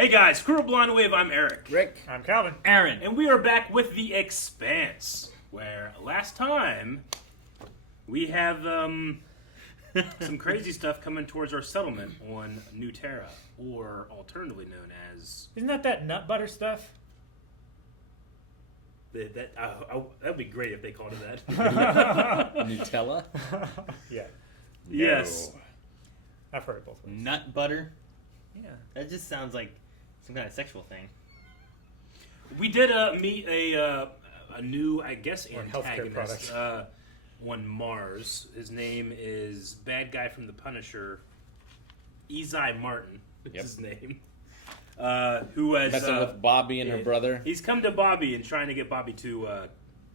Hey guys, Squirrel Blonde Wave, I'm Eric. Rick. I'm Calvin. Aaron. And we are back with the Expanse, where last time we have some crazy stuff coming towards our settlement on New Terra, or alternatively known as... Isn't that nut butter stuff? That would be great if they called it that. Nutella? Yeah. Yes. I've heard it both ways. Nut butter? Yeah. That just sounds like some kind of sexual thing. We did meet a new, I guess, Or healthcare antagonist product. on Mars. His name is Bad Guy from the Punisher, Ezai Martin, is his name. Who has messing with Bobby and her brother. He's come to Bobby and trying to get Bobby to,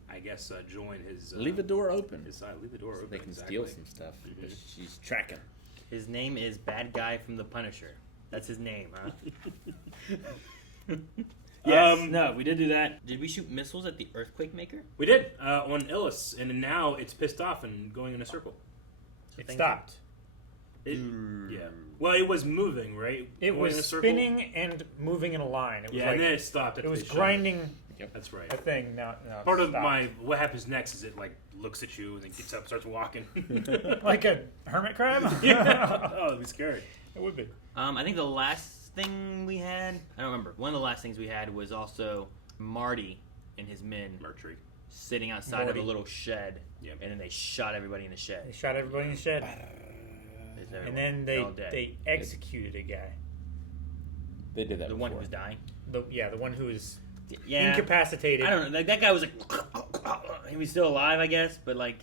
I guess, join his. Leave the door open. Leave the door So open. they can exactly. steal some stuff. Because she's tracking. His name is Bad Guy from the Punisher. That's his name, huh? Yes. No, we did do that. Did we shoot missiles at the Earthquake Maker? We did on Illis, and now it's pissed off and going in a circle. It stopped. Yeah. Well, it was moving, right? It Going was in a circle? spinning and moving in a line. It was Yeah, like, and then it stopped. it was after they shot grinding That's right. a thing. Now Part it of stopped. what happens next is it like looks at you and then gets up, starts walking. Like a hermit crab? Yeah. Oh, it'd be scary. It would be. I think the last thing we had, I don't remember. One of the last things we had was also Marty and his men Mercury. sitting outside Morty. of a little shed, Yep. and then they shot everybody in the shed. They shot everybody in the shed. And then They're all dead. they executed a guy. They did that The one who before. was dying. The one who was Yeah. incapacitated. I don't know. Like that guy was like, he was still alive, I guess, but like,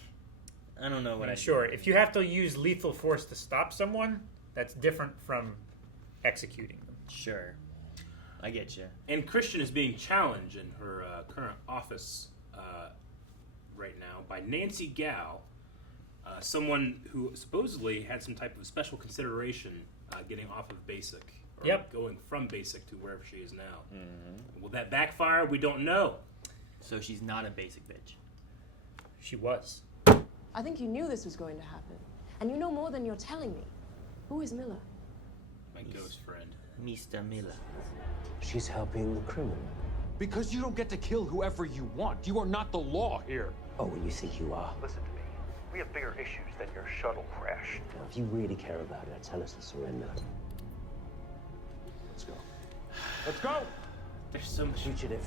I don't know what I. Sure, if you have to use lethal force to stop someone, that's different from executing them. Sure, I get you. And Christian is being challenged in her current office right now by Nancy Gow, someone who supposedly had some type of special consideration getting off of basic. Or Yep. going from basic to wherever she is now. Will that backfire? We don't know. So she's not a basic bitch. She was. I think you knew this was going to happen. And you know more than you're telling me. Who is Miller? My ghost friend. Mr. Miller. She's helping the criminal. Because you don't get to kill whoever you want. You are not the law here. Oh, well, you think you are. Listen to me. We have bigger issues than your shuttle crash. Now, if you really care about her, tell us to surrender. Let's go. Let's go. There's so much. Fugitive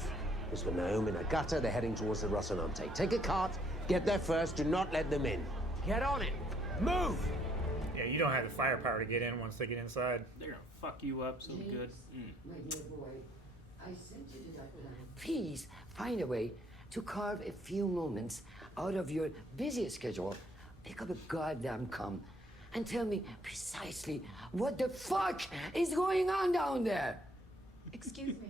is with Naomi and Agata. They're heading towards the Rocinante. Take a cart, get there first, do not let them in. Get on it. Move! Yeah, you don't have the firepower to get in once they get inside. They're gonna fuck you up so good. My dear boy, I sent you to that plan. Please find a way to carve a few moments out of your busy schedule. Pick up a goddamn cum and tell me precisely what the fuck is going on down there. Excuse me.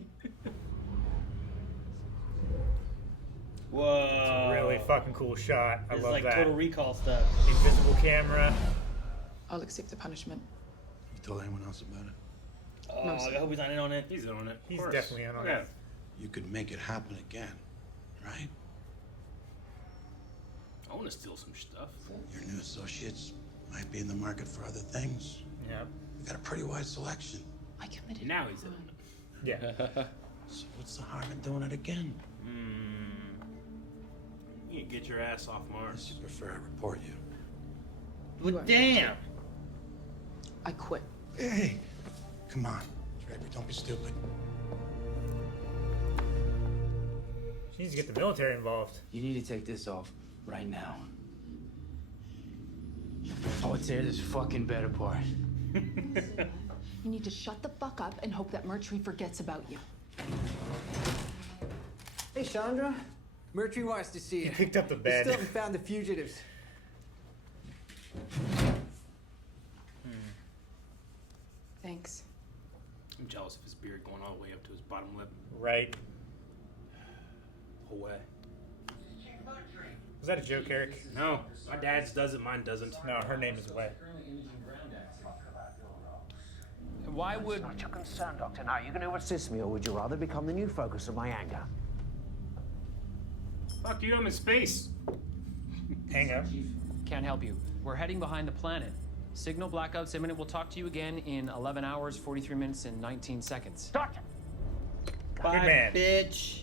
Whoa. Really fucking cool shot. I It's love like that. Total Recall stuff. Invisible camera. I'll accept the punishment. You told anyone else about it? Oh, I hope he's not in on it. He's in on it. He's Of course. definitely in on Yeah. it. You could make it happen again, right? I want to steal some stuff. Your new associates might be in the market for other things. Yeah. You got a pretty wide selection. I committed. Now he's in on it. Yeah. So what's the harm in doing it again? You can get your ass off Unless Mars. you prefer I report you. Well, damn. I quit. Hey, come on. Draper, don't be stupid. She needs to get the military involved. You need to take this off right now. Oh, tear this fucking bed apart. You need to shut the fuck up and hope that Mercury forgets about you. Hey, Chandra. Mercury wants to see you. He picked up the We bed. still haven't found the fugitives. Thanks. I'm jealous of his beard going all the way up to his bottom lip. Right. Whole way. Was that a joke, Eric? No, my dad's does it, mine doesn't. No, her name is Way. Why would... What's your concern, Doctor? Now, are you going to assist me, or would you rather become the new focus of my anger? Fuck you, I'm in space. Hang up. Can't help you. We're heading behind the planet. Signal blackouts imminent. We'll talk to you again in 11 hours, 43 minutes, and 19 seconds. Doctor! Bye, man. bitch.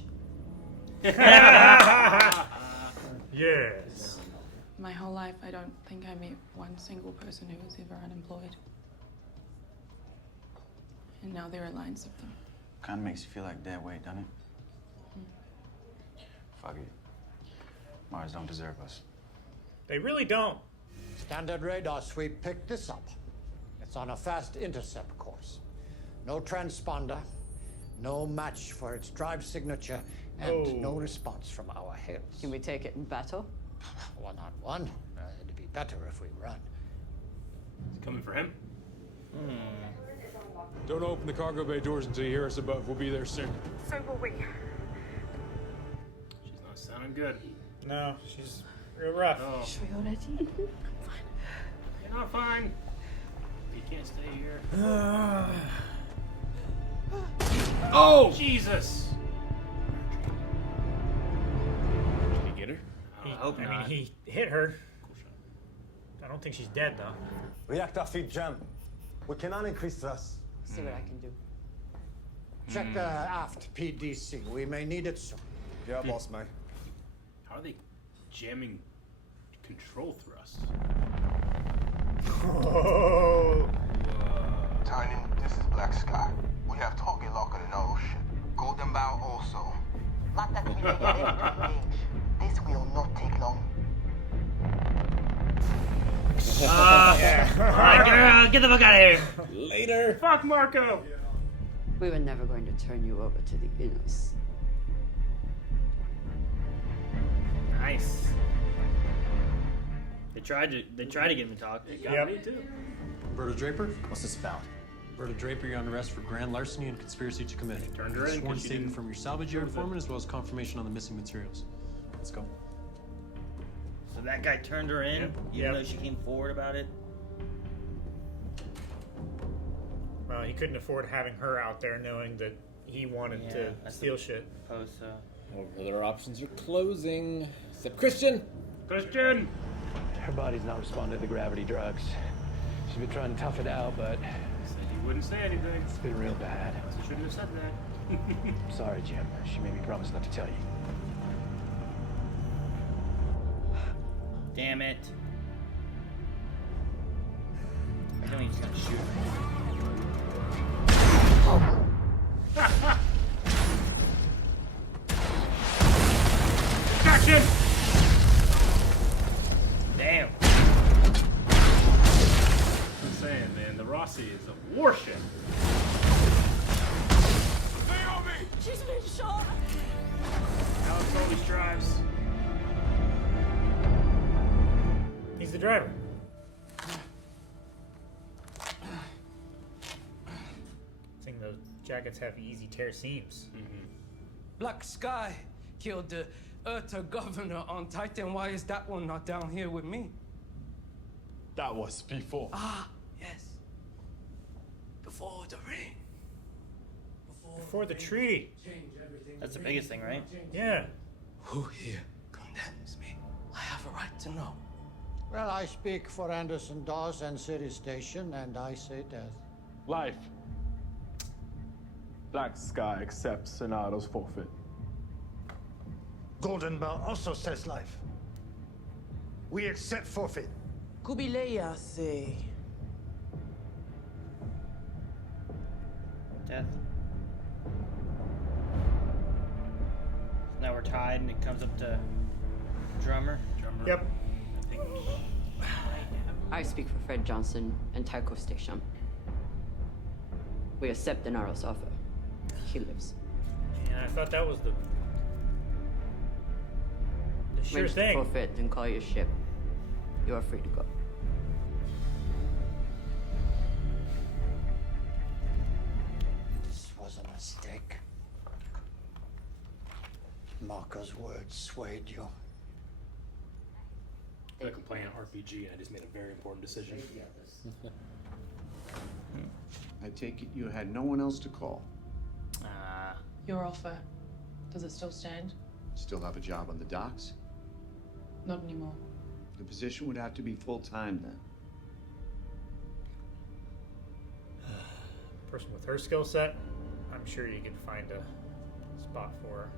Yes. My whole life, I don't think I met one single person who was ever unemployed. And now there are lines of them. Kind of makes you feel like dead weight, doesn't it? Fuck it. Mars don't deserve us. They really don't. Standard radar sweep picked this up. It's on a fast intercept course. No transponder, no match for its drive signature, and no response from our hails. Can we take it in battle? One-on-one. It'd be better if we run. It's coming for him. Don't open the cargo bay doors until you hear us above. We'll be there soon. So will we. She's not sounding good. No, she's real rough. Oh. Sure you're ready? You're not fine. You can't stay here. Oh! Jesus! Did he get her? I hope I not. mean, he hit her. I don't think she's dead, though. Reactor feed jam. We cannot increase thrust. See what I can do. Check aft PDC. We may need it soon. Yeah, boss man. How are they jamming control thrust? Oh. Tiny, this is Black Sky. We have target lock on the ocean. Golden Bow also. Not that we may get into engage. This will not take long. Alright, get the fuck out of here. Later. Fuck Marco! We were never going to turn you over to the Innos. Nice. They tried to get me to talk. It got me too. Berta Draper, what's this about? Berta Draper, you're under arrest for grand larceny and conspiracy to commit. Turned her in Sworn 'cause she statement didn't from your salvage yard foreman as well as confirmation on the missing materials. Let's go. So that guy turned her in, even though she came forward about it. Well, he couldn't afford having her out there knowing that he wanted to steal shit. All other options are closing. Except Christian. Christian! Her body's not responding to the gravity drugs. She's been trying to tough it out, but Said he wouldn't say anything. it's been real bad. You shouldn't have said that. Sorry, Jim. She made me promise not to tell you. Damn it. I don't even gonna shoot her. Action! Damn. I'm saying, man, the Rossi is a warship. Stay on me! She's been shot. Alex always drives. He's the driver. I think those jackets have easy tear seams. Black Sky killed the Earther governor on Titan. Why is that one not down here with me? That was before. Ah, yes. Before the ring. Before the treaty. That's the biggest thing, right? Yeah. Who here condemns me? I have a right to know. Well, I speak for Anderson Dawes and City Station, and I say death. Life. Black Sky accepts Senato's forfeit. Golden Bell also says life. We accept forfeit. Kubileya say. Death. So now we're tied and it comes up to drummer. Yep. I speak for Fred Johnson and Tycho Station. We accept Denaro's offer. He lives. And I thought that was the sure Arrange the thing. forfeit and call your ship. You are free to go. This was a mistake. Marco's words swayed you. I feel like I'm playing an RPG and I just made a very important decision. I take it you had no one else to call. Your offer, does it still stand? Still have a job on the docks? Not anymore. The position would have to be full-time then. person with her skill set, I'm sure you could find a spot for her.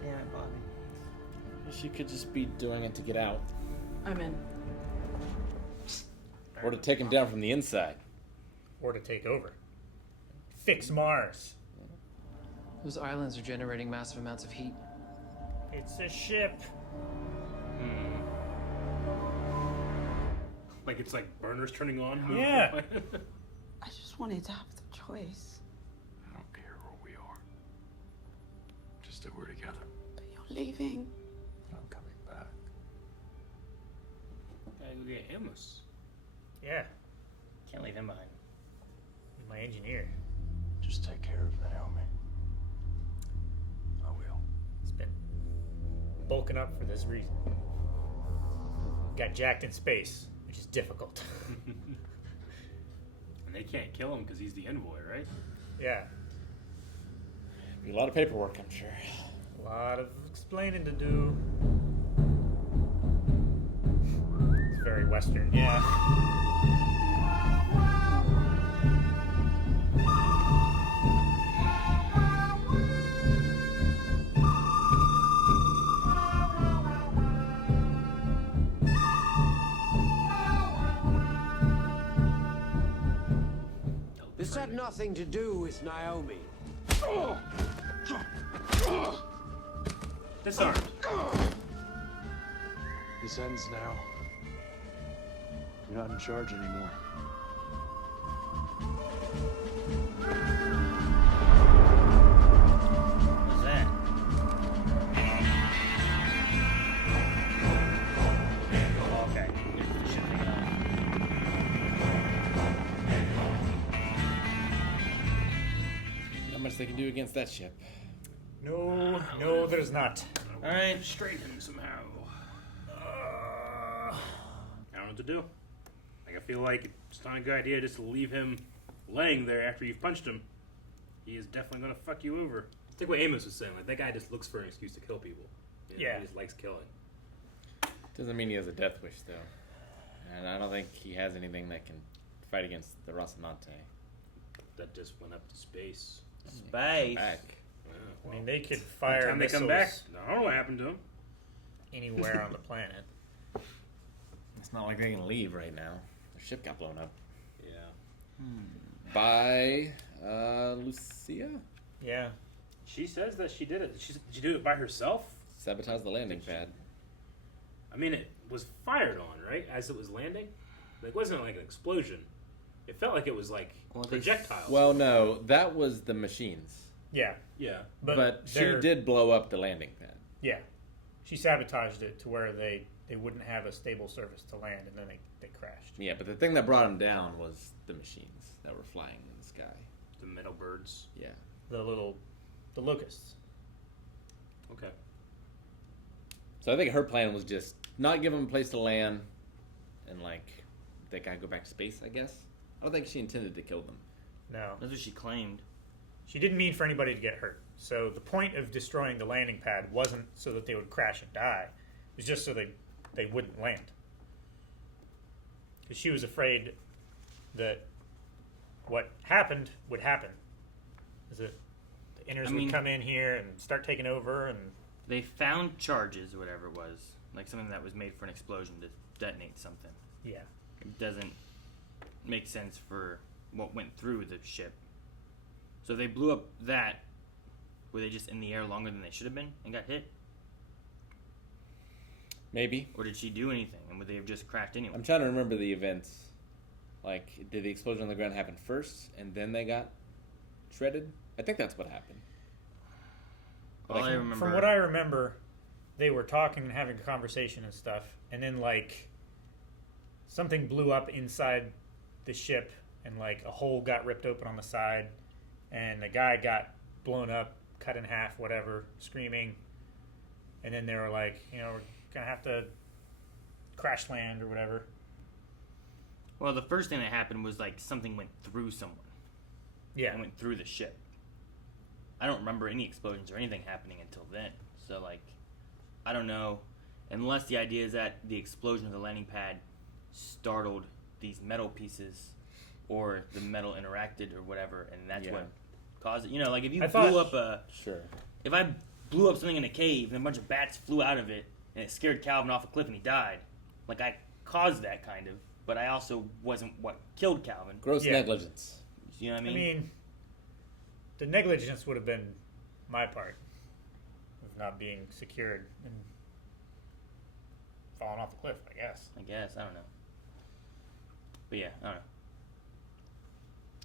Damn it, Bobby. She could just be doing it to get out. I'm in. Or to take him down from the inside. Or to take over. Fix Mars. Those islands are generating massive amounts of heat. It's a ship. Like it's like burners turning on? Yeah. I just wanted to have the choice. I don't care where we are. Just that we're together. But you're leaving. I'm coming back. Gotta go get Amos. Yeah. Can't leave him behind. He's my engineer. Just take care of Naomi. I will. He's been bulking up for this reason. Got jacked in space, which is difficult. And they can't kill him because he's the envoy, right? Yeah. Be a lot of paperwork, I'm sure. A lot of explaining to do. It's very Western, yeah. This had nothing to do with Naomi. Disarmed. This ends now. You're not in charge anymore. What's that? Oh, okay. There's the ship thing on. Not much they can do against that ship. No, there's not. Alright, straighten him somehow. I don't know what to do. Like, I feel like it's not a good idea just to leave him laying there after you've punched him. He is definitely going to fuck you over. It's like what Amos was saying. Like, that guy just looks for an excuse to kill people. You know, Yeah. He just likes killing. Doesn't mean he has a death wish, though. And I don't think he has anything that can fight against the Rocinante. That just went up to space. Space. Back. I mean, they could fire Anytime they missiles come back, I don't know what happened to him. anywhere on the planet. It's not like they can leave right now. Their ship got blown up. Yeah. By Lucia? Yeah. She says that she did it. She did it by herself? Sabotage the landing pad. I mean, it was fired on, right? As it was landing? It wasn't like an explosion. It felt like it was like projectiles. Well, no, that was the machines. Yeah. Yeah. But she they're- did blow up the landing pad. Yeah. She sabotaged it to where they wouldn't have a stable surface to land, and then they crashed. Yeah, but the thing that brought them down was the machines that were flying in the sky. The metal birds. Yeah. The locusts. Okay. So I think her plan was just not give them a place to land, and like they gotta go back to space. I guess. I don't think she intended to kill them. No. That's what she claimed. She didn't mean for anybody to get hurt. So the point of destroying the landing pad wasn't so that they would crash and die. It was just so they wouldn't land. Because she was afraid that what happened would happen. Is that the inners would come in here and start taking over, and They found charges or whatever it was. Like something that was made for an explosion to detonate something. Yeah. It doesn't make sense for what went through the ship. So they blew up that. Were they just in the air longer than they should have been and got hit? Maybe. Or did she do anything and would they have just crashed anyway? I'm trying to remember the events. Like, did the explosion on the ground happen first, and then they got shredded? I think that's what happened. But I remember. From what I remember, they were talking and having a conversation and stuff, and then like something blew up inside the ship, and like a hole got ripped open on the side, and the guy got blown up, cut in half, whatever, screaming, and then they were like, you know, we're gonna have to crash land or whatever. Well, the first thing that happened was like something went through someone. Yeah. It went through the ship. I don't remember any explosions or anything happening until then. So, like, I don't know. Unless the idea is that the explosion of the landing pad startled these metal pieces or the metal interacted or whatever, and that's Yeah. what caused it. You know, like if you I blew thought- up a Sure. if I blew up something in a cave and a bunch of bats flew out of it and it scared Calvin off a cliff and he died, like I caused that kind of, but I also wasn't what killed Calvin. Gross Yeah. negligence. You know what I I mean? mean, the negligence would have been my part of not being secured and falling off the cliff, I guess. I don't know. But yeah, I don't know.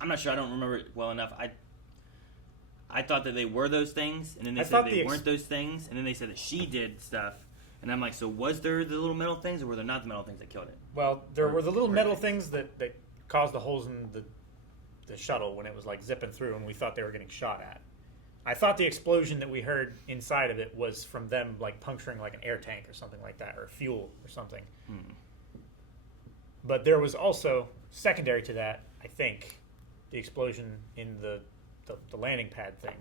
I'm not sure. I don't remember it well enough. I thought that they were those things, and then they I said thought they the weren't those things, and then they said that she did stuff, and I'm like, so was there the little metal things, or were there not the metal things that killed it? Well, there were the little metal things that caused the holes in the shuttle when it was like zipping through, and we thought they were getting shot at. I thought the explosion that we heard inside of it was from them like puncturing like an air tank or something like that, or fuel or something. But there was also secondary to that, I think, the explosion in the landing pad thing,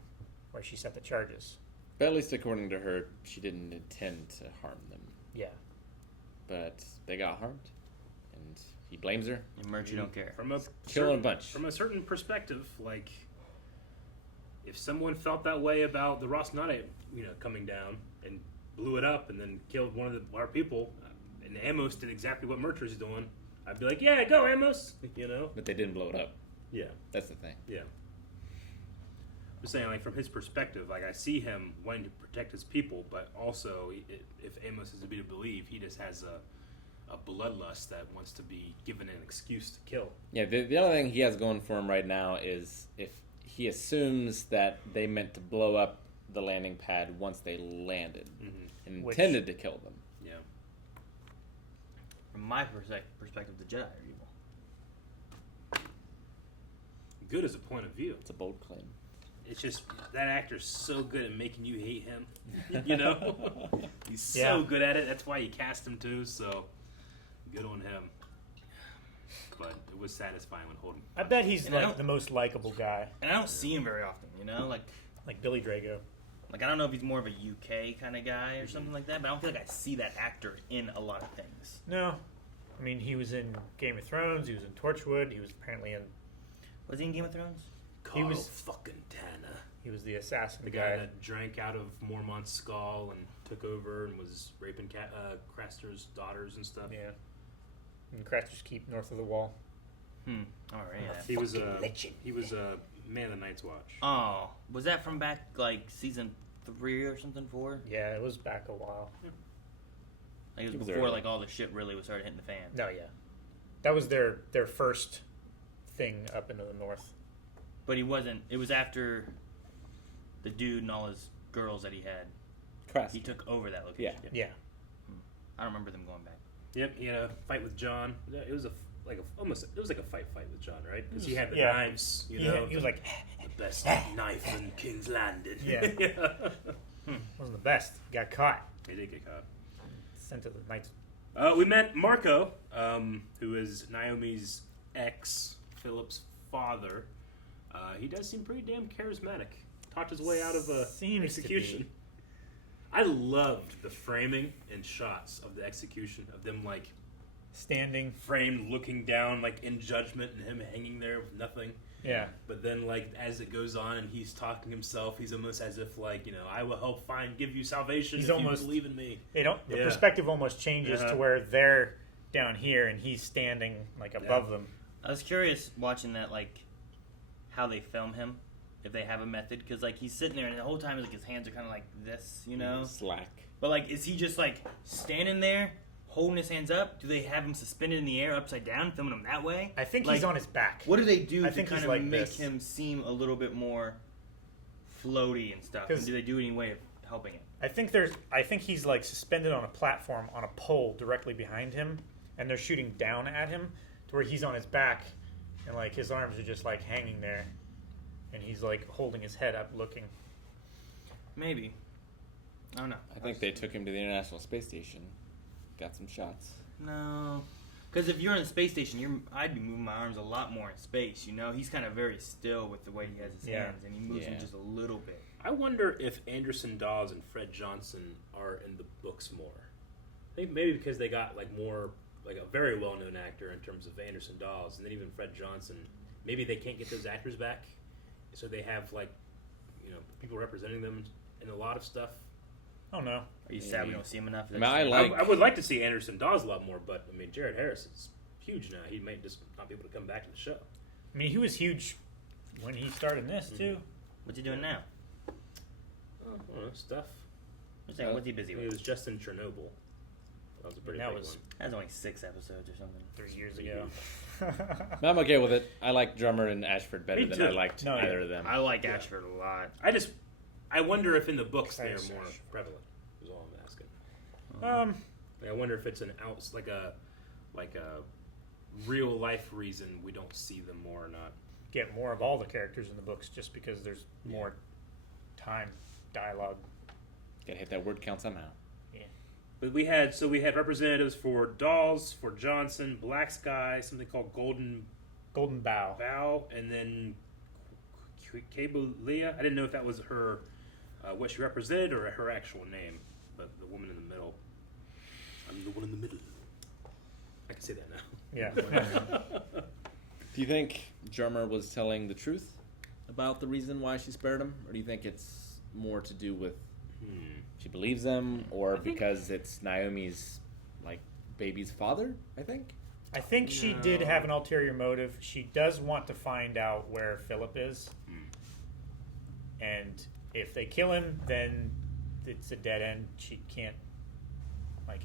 where she set the charges. But at least according to her, she didn't intend to harm them. Yeah. But they got harmed, and he blames her. And Murphy don't care. From a Killing a bunch. From a certain perspective, like if someone felt that way about the Rocinante, coming down and blew it up and then killed one of our people, and Amos did exactly what Murtry's doing, I'd be like, yeah, go Amos, But they didn't blow it up. Yeah. That's the thing. Yeah. I'm saying, like, from his perspective, like, I see him wanting to protect his people, but also, if Amos is to be to believe, he just has a bloodlust that wants to be given an excuse to kill. Yeah, the only thing he has going for him right now is if he assumes that they meant to blow up the landing pad once they landed and intended to kill them. Yeah. From my perspective, the Jedi are evil. Good as a point of view. It's a bold claim. It's just that actor's so good at making you hate him. He's so Yeah. good at it. That's why you cast him too. So good on him. But it was satisfying when holding. I bet he's And I like don't- the most likable guy. And I don't see him very often, like Billy Drago. Like I don't know if he's more of a UK kind of guy or something like that, but I don't feel like I see that actor in a lot of things. No, I mean he was in Game of Thrones. He was in Torchwood. He was apparently in. Was he in Game of Thrones? He was fucking Tana. He was the assassin The guy that drank out of Mormont's skull and took over and was raping Craster's daughters and stuff. Yeah. In Craster's Keep, north of the wall. All right. Yeah. He was a Man of the Night's Watch. Oh, was that from back like season 3 or something? 4? Yeah, it was back a while. Like it It was was before early. like all the shit really was started hitting the fan. No, yeah, that was their first thing up into the north. But he wasn't. It was after the dude and all his girls that he had. Craster. He took over that location. Yeah. I don't remember them going back. Yep, he had a fight with John. It was almost like a fight with John, right? Because he had the Yeah. knives. He was like the best knife in King's Landing. Yeah. Wasn't the best. Got caught. He did get caught. Sent to the Knights. We met Marco, who is Naomi's ex, Philip's father. He does seem pretty damn charismatic. Talked his way out of a Seems to execution. be. I loved the framing and shots of the execution of them like standing, framed, looking down, like in judgment, and him hanging there with nothing. Yeah. But then, like as it goes on, and he's talking himself, he's almost as if like I will help give you salvation He's if almost you believe in me. The Yeah. perspective almost changes Uh-huh. to where they're down here and he's standing like above them. I was curious watching that, like how they film him, if they have a method, because like he's sitting there and the whole time like his hands are kind of like this, Slack. But like, is he just like standing there holding his hands up? Do they have him suspended in the air upside down, filming him that way? I think Like, he's on his back. What do they do I to think kind he's of like make this. him seem a little bit more floaty and stuff? And 'Cause- do they do any way of helping it? I think he's like suspended on a platform on a pole directly behind him, and they're shooting down at him to where he's on his back, and like his arms are just like hanging there, and he's like holding his head up, looking. Maybe. I don't know. I think they took him to the International Space Station. Got some shots. No, because if you're in the space station, I'd be moving my arms a lot more in space. He's kind of very still with the way he has his Yeah. hands, and he moves them just a little bit. I wonder if Anderson Dawes and Fred Johnson are in the books more. I think maybe because they got like more like a very well-known actor in terms of Anderson Dawes, and then even Fred Johnson. Maybe they can't get those actors back, so they have like, people representing them in a lot of stuff. Oh no! Are you sad we don't see him enough? I mean, I would like to see Anderson Dawes a lot more, but I mean, Jared Harris is huge now. He might just not be able to come back to the show. I mean, he was huge when he started this too. What's he doing now? I don't know, stuff. What's he busy with? He was just in Chernobyl. That was a pretty big one. That was only 6 episodes or something. 3 years ago. I'm okay with it. I like Drummer and Ashford better than I liked either of them. I like Ashford a lot. I wonder if in the books they're more prevalent. Is all I'm asking. I wonder if it's like a real life reason we don't see them more or not. Get more of all the characters in the books just because there's more time, dialogue. Gotta hit that word count somehow. Yeah. But we had representatives for Dawes, for Johnson, Black Sky, something called Golden Bow, and then Kabulia. I didn't know if that was her, what she represented, or her actual name. But the woman in the middle. I'm the one in the middle. I can say that now. Yeah. Do you think Drummer was telling the truth about the reason why she spared him, or do you think it's more to do with she believes them, or because it's Naomi's baby's father? I think she did have an ulterior motive. She does want to find out where Philip is, and if they kill him, then it's a dead end. She can't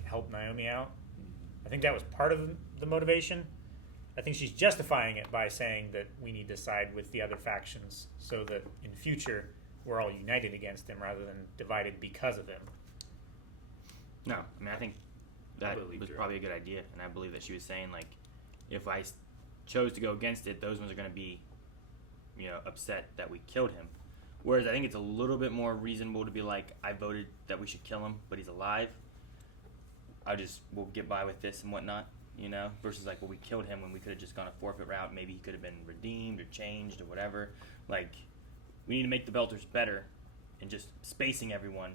help Naomi out. I think that was part of the motivation. I think she's justifying it by saying that we need to side with the other factions so that in future we're all united against him rather than divided because of him. No, I mean, I think that was probably a good idea, and I believe that she was saying, if I chose to go against it, those ones are going to be, upset that we killed him. Whereas I think it's a little bit more reasonable to be I voted that we should kill him, but he's alive. We'll get by with this and whatnot, versus we killed him when we could have just gone a forfeit route. Maybe he could have been redeemed or changed or whatever. We need to make the Belters better, and just spacing everyone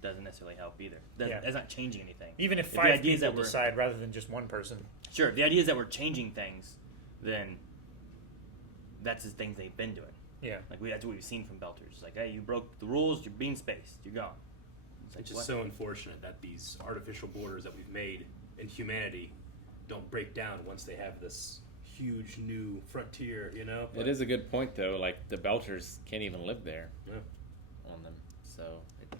doesn't necessarily help either. That's not changing anything. Even if 5 people decide rather than just one person. Sure, if the idea is that we're changing things, then that's the things they've been doing. Yeah. That's what we've seen from Belters. Hey, you broke the rules, you're being spaced, you're gone. It's just so unfortunate that these artificial borders that we've made in humanity don't break down once they have this huge new frontier, But it is a good point, though. The Belters can't even live there on them. So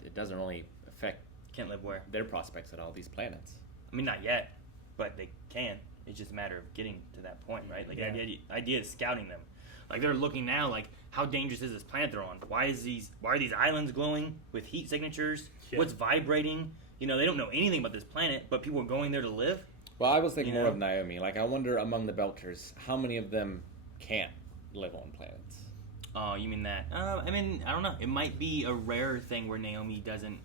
it doesn't really affect can't live where their prospects at all, these planets. I mean, not yet, but they can. It's just a matter of getting to that point, right? The idea is scouting them. They're looking now, how dangerous is this planet they're on? Why are these islands glowing with heat signatures? Yeah. What's vibrating? They don't know anything about this planet, but people are going there to live. Well, I was thinking more of Naomi. I wonder among the Belters, how many of them can't live on planets? Oh, you mean that? I don't know. It might be a rare thing where Naomi doesn't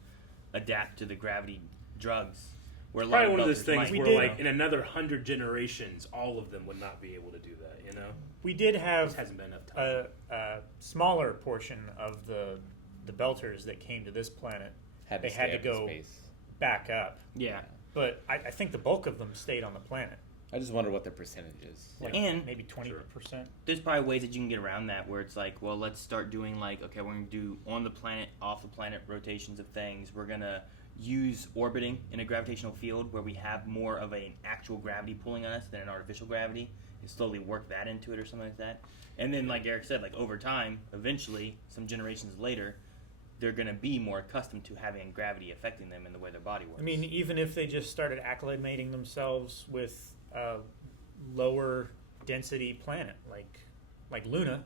adapt to the gravity drugs. Where it's probably one of those things where, in another 100 generations, all of them would not be able to do that. We did have hasn't been enough time. A smaller portion of the Belters that came to this planet. They had to go back up. Yeah. But I think the bulk of them stayed on the planet. I just wonder what their percentage is. And maybe 20%. There's probably ways that you can get around that where it's let's start doing okay, we're going to do on the planet, off the planet rotations of things. We're going to use orbiting in a gravitational field where we have more of an actual gravity pulling on us than an artificial gravity, and slowly work that into it or something like that. And then, like Eric said, over time, eventually, some generations later, they're going to be more accustomed to having gravity affecting them in the way their body works. I mean, even if they just started acclimating themselves with a lower density planet, like Luna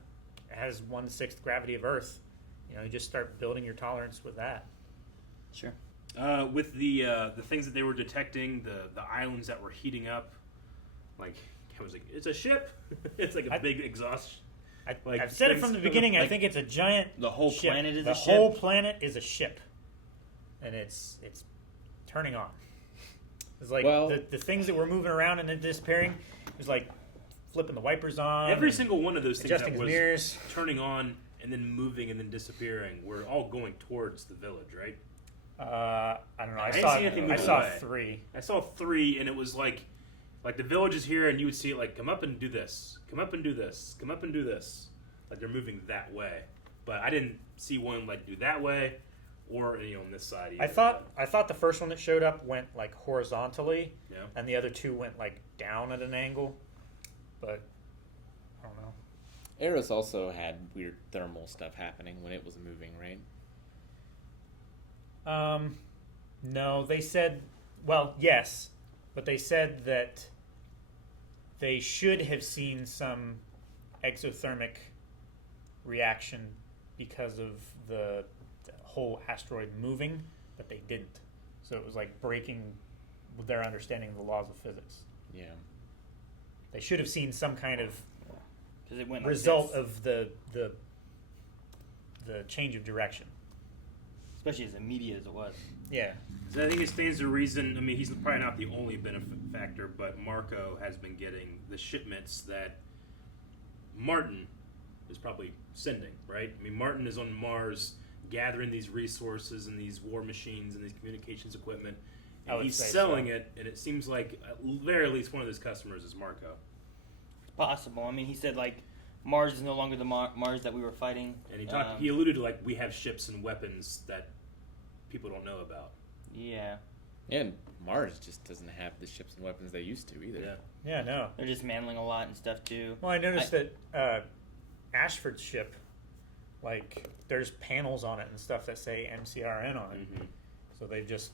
has 1/6 gravity of Earth, you just start building your tolerance with that. Sure. With the things that they were detecting, the islands that were heating up, I was it's a ship. It's a big exhaust. I've said it from the beginning. I think it's a giant. The whole ship. planet is the a ship. The whole planet is a ship, and it's turning on. It's the things that were moving around and then disappearing. It was flipping the wipers on. Every single one of those things that was mirrors. Turning on and then moving and then disappearing were all going towards the village, right? I don't know. I didn't see anything I saw away. 3. I saw 3, and it was Like the village is here, and you would see it like come up and do this, come up and do this, come up and do this. Like they're moving that way, but I didn't see one like do that way, or on this side. Either. I thought the first one that showed up went like horizontally, Yeah. and the other two went like down at an angle. But I don't know. Eros also had weird thermal stuff happening when it was moving, right? No, they said, well, yes, but they said that they should have seen some exothermic reaction because of the whole asteroid moving, but they didn't. So it was like breaking their understanding of the laws of physics. Yeah. They should have seen some kind of it went result of the change of direction. Especially as immediate as it was. Yeah. So I think it stands to reason. I mean, he's probably not the only benefactor, but Marco has been getting the shipments that Martin is probably sending, right? I mean, Martin is on Mars gathering these resources and these war machines and these communications equipment, and he's selling it, and it seems like at very least one of his customers is Marco. It's possible. I mean, he said, like, Mars is no longer the Mars that we were fighting. And he alluded to, like, we have ships and weapons that people don't know about. Yeah. And Mars just doesn't have the ships and weapons they used to either. Yeah. Yeah, no. They're dismantling a lot and stuff, too. Well, I noticed that Ashford's ship, like, there's panels on it and stuff that say MCRN on it. Mm-hmm. So they've just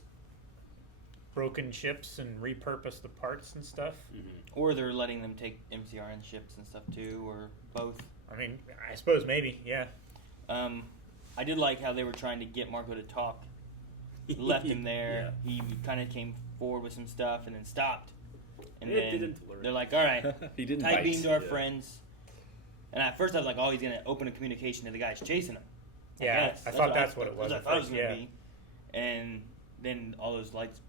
broken ships and repurposed the parts and stuff. Mm-hmm. Or they're letting them take MCRN ships and stuff, too, or both. I mean, I suppose maybe, yeah. I did like how they were trying to get Marco to talk. Left him there. Yeah. He kind of came forward with some stuff and then stopped. And then they're like, all right, he didn't type bite. beam to our friends. And at first I was like, oh, he's going to open a communication to the guys chasing him. Yeah, I thought that's what it was. That's what I thought it was going to be. And then all those lights.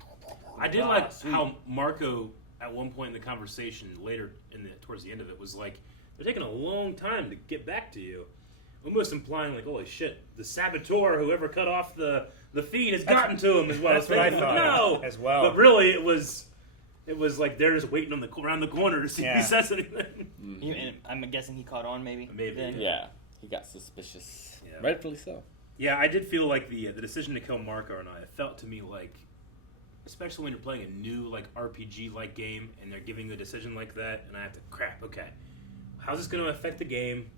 I did like how Marco, at one point in the conversation, later towards the end of it, was like, they're taking a long time to get back to you. Almost implying, like, holy shit, the saboteur, whoever cut off the feed, has gotten to him as well. That's what I thought no! as well. But really, it was like they're just waiting around the corner to see if he says anything. Mm-hmm. And I'm guessing he caught on, maybe? Maybe. Then. Yeah, he got suspicious. Yeah. Rightfully so. Yeah, I did feel like the decision to kill Marco or not, it felt to me like, especially when you're playing a new, like, RPG-like game, and they're giving you a decision like that, and I have to, okay, how's this going to affect the game?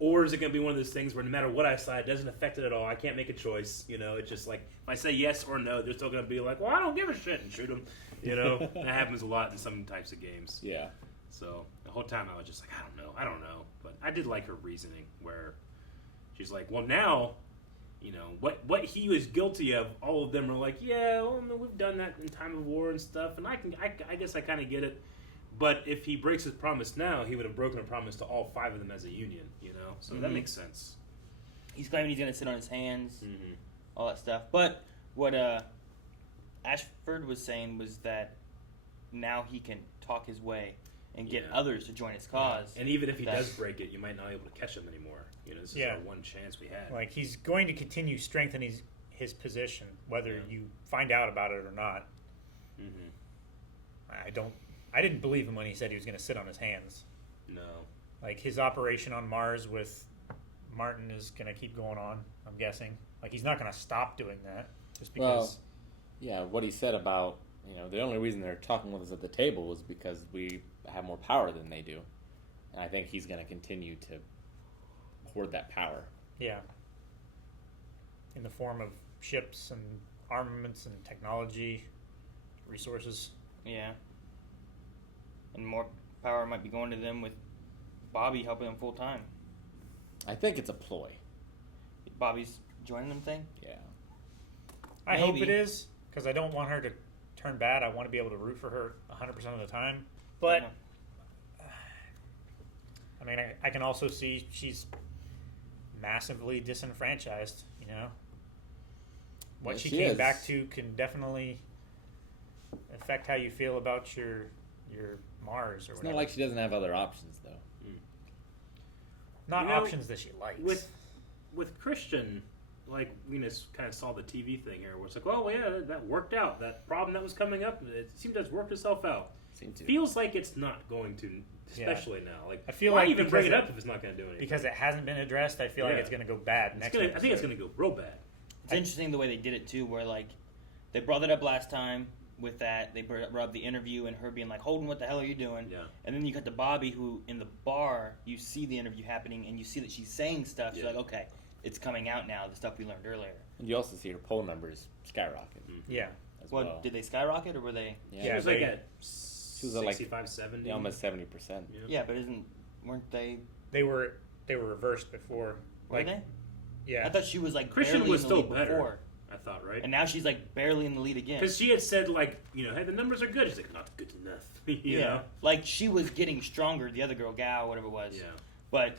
Or is it going to be one of those things where no matter what I decide, it doesn't affect it at all? I can't make a choice. It's just like, if I say yes or no, they're still going to be like, well, I don't give a shit, and shoot them. That happens a lot in some types of games. Yeah. So the whole time I was just like, I don't know. But I did like her reasoning where she's like, well, now, what he was guilty of, all of them are like, yeah, well, we've done that in time of war and stuff, and I guess I kind of get it. But if he breaks his promise now, he would have broken a promise to all 5 of them as a union, So that makes sense. He's claiming he's going to sit on his hands, all that stuff. But what Ashford was saying was that now he can talk his way and get others to join his cause. And even if he does break it, you might not be able to catch him anymore. This is our one chance we had. Like, he's going to continue strengthening his position, whether you find out about it or not. Mm-hmm. I didn't believe him when he said he was going to sit on his hands. No. Like, his operation on Mars with Martin is going to keep going on, I'm guessing. Like, he's not going to stop doing that just because... Well, yeah, what he said about, the only reason they're talking with us at the table was because we have more power than they do. And I think he's going to continue to hoard that power. Yeah. In the form of ships and armaments and technology, resources. Yeah. And more power might be going to them with Bobby helping them full time. I think it's a ploy. Bobby's joining them thing? Yeah. I hope it is, because I don't want her to turn bad. I want to be able to root for her 100% of the time. But, I mean, I can also see she's massively disenfranchised, What she came back to can definitely affect how you feel about your Mars or whatever. It's not like she doesn't have other options, though. Not options that she likes. With Christian, like, we just kind of saw the TV thing here where it's like, oh, yeah, that worked out. That problem that was coming up, it seemed to have worked itself out. Seem to. Feels like it's not going to, especially now. Like, I feel why like even bring it up if it's not going to do anything? Because it hasn't been addressed, I feel like it's going to go bad next I think it's going to go real bad. It's interesting the way they did it too, where like they brought it up last time with that they brought up the interview and her being like, "Holden, what the hell are you doing?" Yeah. And then you cut to Bobby, who in the bar you see the interview happening and you see that she's saying stuff. She's like, "Okay, it's coming out now. The stuff we learned earlier." And you also see her poll numbers skyrocket. Yeah. As Well, well. did they skyrocket or were they? Yeah, She was like at she was at like 65, 70. Yeah, almost 70%. Yeah, but weren't they? They were reversed before. Were they? Yeah. I thought she was like Christian barely was in the still lead better. before. I thought, right? And now she's like barely in the lead again. Because she had said, like, hey, the numbers are good. She's like, not good enough. you know? Like she was getting stronger, the other girl, Gal, whatever it was. Yeah. But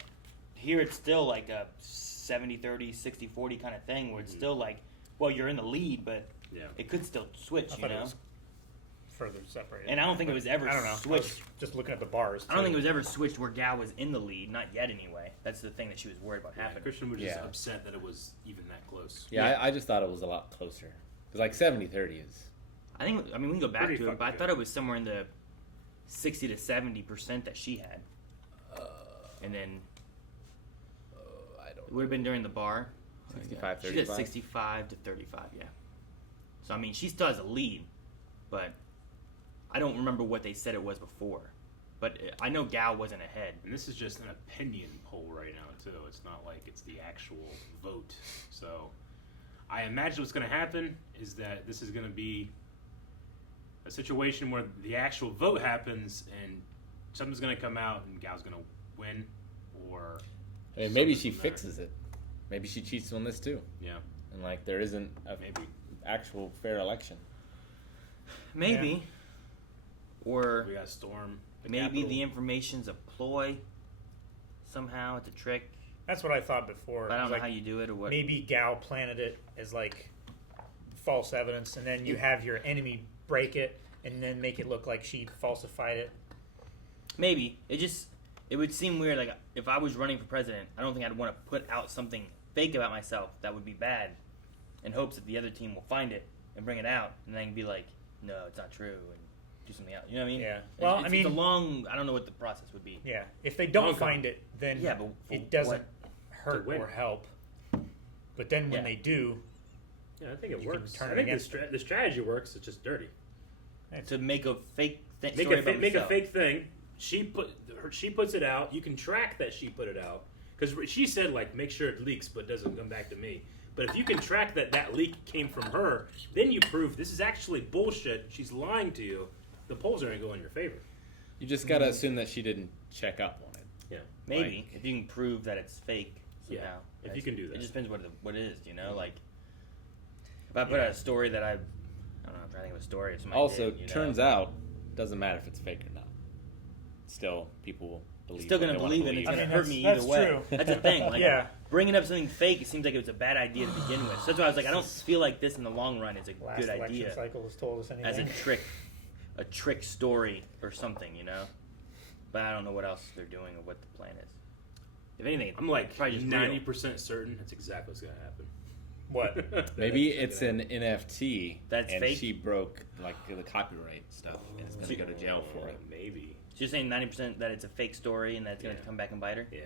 here it's still like a 70-30, 60-40 kind of thing where it's still like, well, you're in the lead, but it could still switch, you know? Further separated. And I don't think it was ever I don't know. switched. I was just looking at the bars. I don't think it was ever switched where Gal was in the lead, not yet anyway. That's the thing that she was worried about happening. Christian was just upset that it was even that close. Yeah, I just thought it was a lot closer. Because like 70-30 is... I think, we can go back Pretty to it, but I fucking thought it was somewhere in the 60 to 70% that she had. And then I don't it would have been during the bar. 65, She's at 35? 65 to 35, yeah. So, I mean, she still has a lead, but I don't remember what they said it was before. But I know Gal wasn't ahead. And this is just an opinion poll right now, too. It's not like it's the actual vote. So I imagine what's going to happen is that this is going to be a situation where the actual vote happens and something's going to come out and Gal's going to win, or I mean, maybe she fixes it. Maybe she cheats on this too. Yeah. And like there isn't a actual fair election. Maybe. Or we got Storm. Maybe the information's a ploy somehow. It's a trick. That's what I thought before. But I don't know Like, how you do it or what. Maybe Gal planted it as like false evidence, and then you have your enemy break it and then make it look like she falsified it. Maybe. It would seem weird. Like, if I was running for president, I don't think I'd want to put out something fake about myself that would be bad in hopes that the other team will find it and bring it out and then be like, no, it's not true, and do something else. You know what I mean? Yeah. Well, I mean, it's a long, I don't know what the process would be. Yeah. If they don't find it, then yeah, but it doesn't what? hurt or help. But then when they do, yeah, I think it you can works. turn I it think against the strategy works. It's just dirty. To make a fake Make story a about make a herself. fake thing. She puts it out. You can track that she put it out because she said like make sure it leaks but doesn't come back to me. But if you can track that leak came from her, then you prove this is actually bullshit. She's lying to you. The polls are going to go in your favor. You just gotta assume that she didn't check up on it. Yeah, Maybe if you can prove that it's fake somehow. if you can do that. It just depends what it is. You know, like if I put out a story that I don't know. I'm trying to think of a story. If somebody Also, did, you know? turns out, doesn't matter if it's fake or not. Still, people will believe. Still gonna what they believe wanna it. It's believe. gonna hurt me either way. That's the thing. Like, bringing up something fake, it seems like it was a bad idea to begin with. So that's why I was like, I don't feel like this in the long run is a last good election idea. cycle has told us anything. As a trick story or something, you know. But I don't know what else they're doing or what the plan is. If anything, I'm like probably just 90% certain that's exactly what's going to happen. What? Maybe it's an NFT That's and fake? she broke like the copyright stuff and is gonna go to jail for it. Maybe. So you're saying 90% that it's a fake story and that it's going to come back and bite her? Yeah.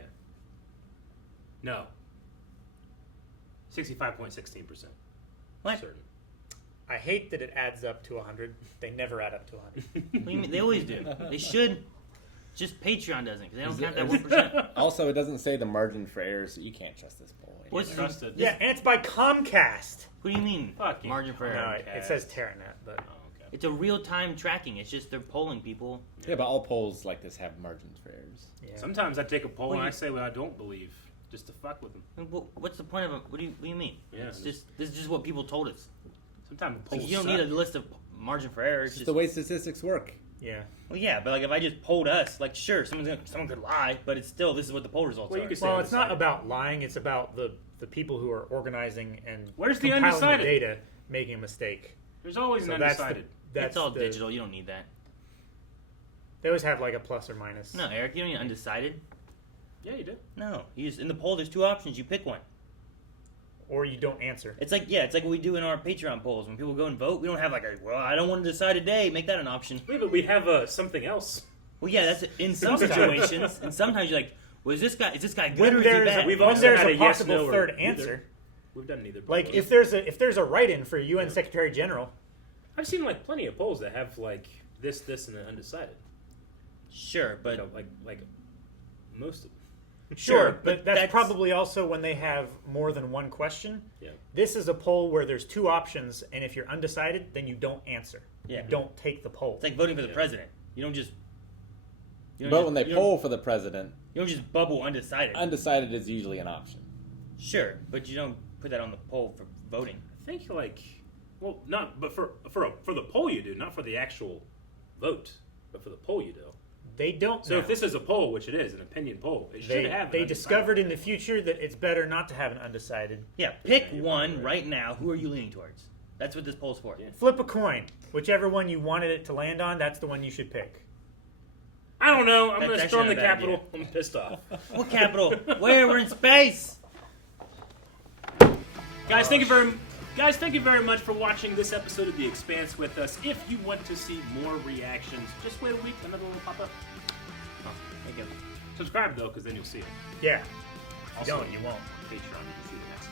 No. 65.16%. What? Certain. I hate that it adds up to 100. They never add up to 100. What do you mean? They always do. They should. Just Patreon doesn't because they don't Is count it- that 1%. Also, it doesn't say the margin for error, so you can't trust this poll. What's anyway. trusted? Yeah, and it's by Comcast. What do you mean? Fucking Margin for error. No, it says Terranet, but It's a real-time tracking. It's just they're polling people. Yeah, but all polls like this have margins for errors. Yeah. Sometimes I take a poll Well, and you- I say what I don't believe just to fuck with them. What's the point of it? What do you mean? Yeah, It's just this is just what people told us. Sometimes Like, polls you don't suck. need a list of margin for error. It's just the way statistics work. Yeah. Well, yeah, but like if I just polled us, like sure, someone could lie, but it's still this is what the poll results Well, are. you could say Well, it's not about lying. It's about the people who are organizing and Where's the compiling undecided? data making a mistake. There's always So an that's undecided. It's all digital. You don't need that. They always have like a plus or minus. No, Eric, you don't need undecided. Yeah, you do. No, you just in the poll. There's two options. You pick one. or you don't answer. It's like what we do in our Patreon polls. When people go and vote, we don't have like I don't want to decide today. Make that an option. Yeah, but we have something else. Well, yeah, that's in some situations, and sometimes you're like, well, is this guy good When or is he there's bad? We've when also there's had a a yes, possible no, or third neither. answer. We've done neither. Like polls. if there's a write-in for UN Secretary General. I've seen like plenty of polls that have like this, and then undecided. Sure, but like most of them. Sure, but that's probably also when they have more than one question. Yeah. This is a poll where there's two options, and if you're undecided, then you don't answer. Yeah. You don't take the poll. It's like voting for the president. You don't just. But when they poll for the president, you don't just bubble undecided. Undecided is usually an option. Sure, but you don't put that on the poll for voting. I think but for the poll you do, not for the actual vote, but for the poll you do. They don't. So now. if this is a poll, which it is, an opinion poll, it should have. They discovered in the future that it's better not to have an undecided. Yeah, pick one right now. Who are you leaning towards? That's what this poll's for. Yeah. Flip a coin. Whichever one you wanted it to land on, that's the one you should pick. I don't know. I'm going to storm the not a bad Capitol. I'm pissed off. What Capitol? Where? We're in space. Guys, thank you very much for watching this episode of The Expanse with us. If you want to see more reactions, just wait a week. Another one will pop up. Oh, thank you. Subscribe, though, because then you'll see it. Yeah. Also, you won't. Patreon, you can see the next